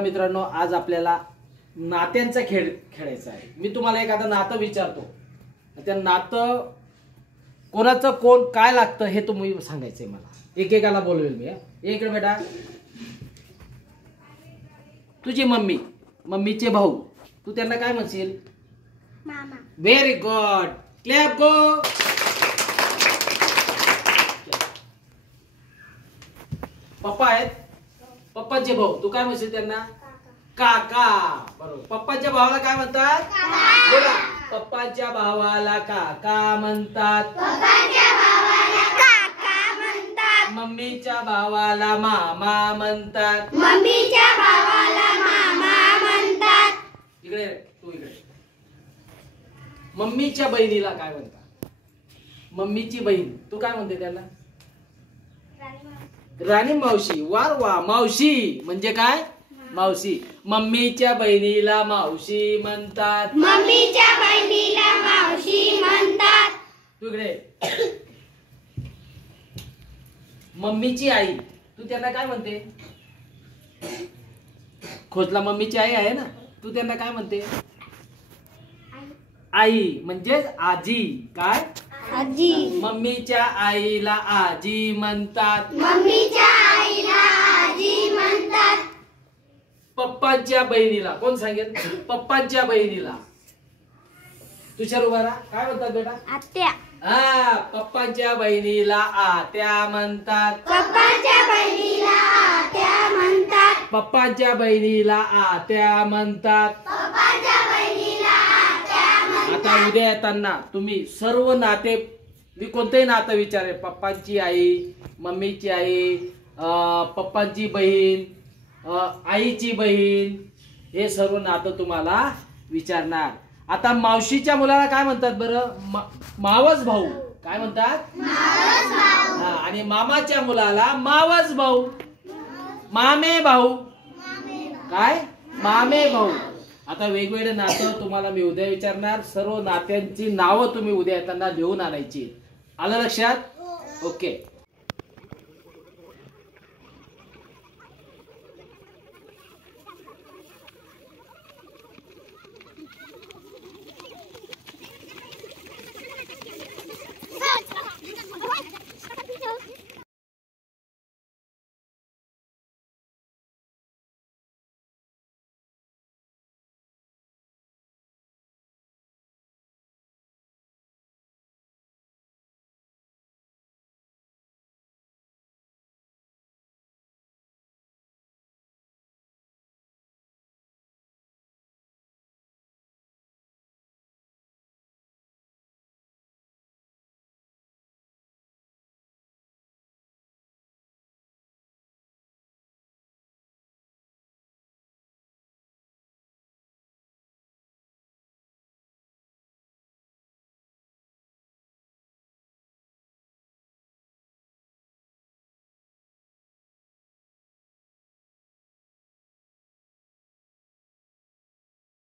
मित्रांनो, आज आपल्याला नात्यांचा खेळ खेळायचा आहे. मी तुम्हाला एखादं नातं विचारतो, त्या नातं कोणाचं कोण काय लागतं हे तुम्ही सांगायचंय मला. एकेकाला बोलवेल मी. इकडे बेटा, तुझी मम्मी, मम्मीचे भाऊ, तू त्यांना काय म्हणशील? मामा. Very good. क्लॅप गो. पप्पा आहेत, पप्पाचे भाऊ, तू काय म्हणशील त्यांना? काका. बरोबर. पप्पाच्या भावाला काय म्हणतात? बोला. पप्पाच्या भावाला काका म्हणतात. मम्मीच्या भावाला मामा म्हणतात. इकडे तू, इकडे. मम्मीच्या बहिणीला काय म्हणतात? मम्मीची बहीण, तू काय म्हणते त्यांना? राणी मावशी. वार वा. मावशी म्हणजे काय? मावशी. मम्मीच्या बहिणीला मावशी म्हणतात. तू इकडे. मम्मीची आई, तू त्यांना काय म्हणते? खोजला मम्मीची आई आहे ना, तू त्यांना काय म्हणते? आई म्हणजेच आजी. काय? आजी. मम्मीच्या आईला आजी म्हणतात. पप्पांच्या बहिणीला कोण सांगेल? पप्पांच्या बहिणीला तुषार उभारा. काय म्हणतात बेटा? आत्या. हा, पप्पांच्या बहिणीला आत्या म्हणतात. पप्पांच्या बहिणीला आत्या म्हणतात. आता उद्या येताना तुम्ही सर्व नाते, मी कोणतेही नातं विचारेल, पप्पांची आई, मम्मीची आई, पप्पांची बहीण, आईची बहीण, हे सर्व नातं तुम्हाला विचारणार. आता मावशीच्या मुलाला काय म्हणतात बरं? मावस भाऊ. काय म्हणतात? हा. आणि मामाच्या मुलाला मावस भाऊ, मामे भाऊ. काय? मामे भाऊ. आता वेगवेगळे नातं तुम्हाला मी उद्या विचारणार. सर्व नात्यांची नावं तुम्ही उद्या येताना लिहून आणायची. आलं लक्षात? ओके.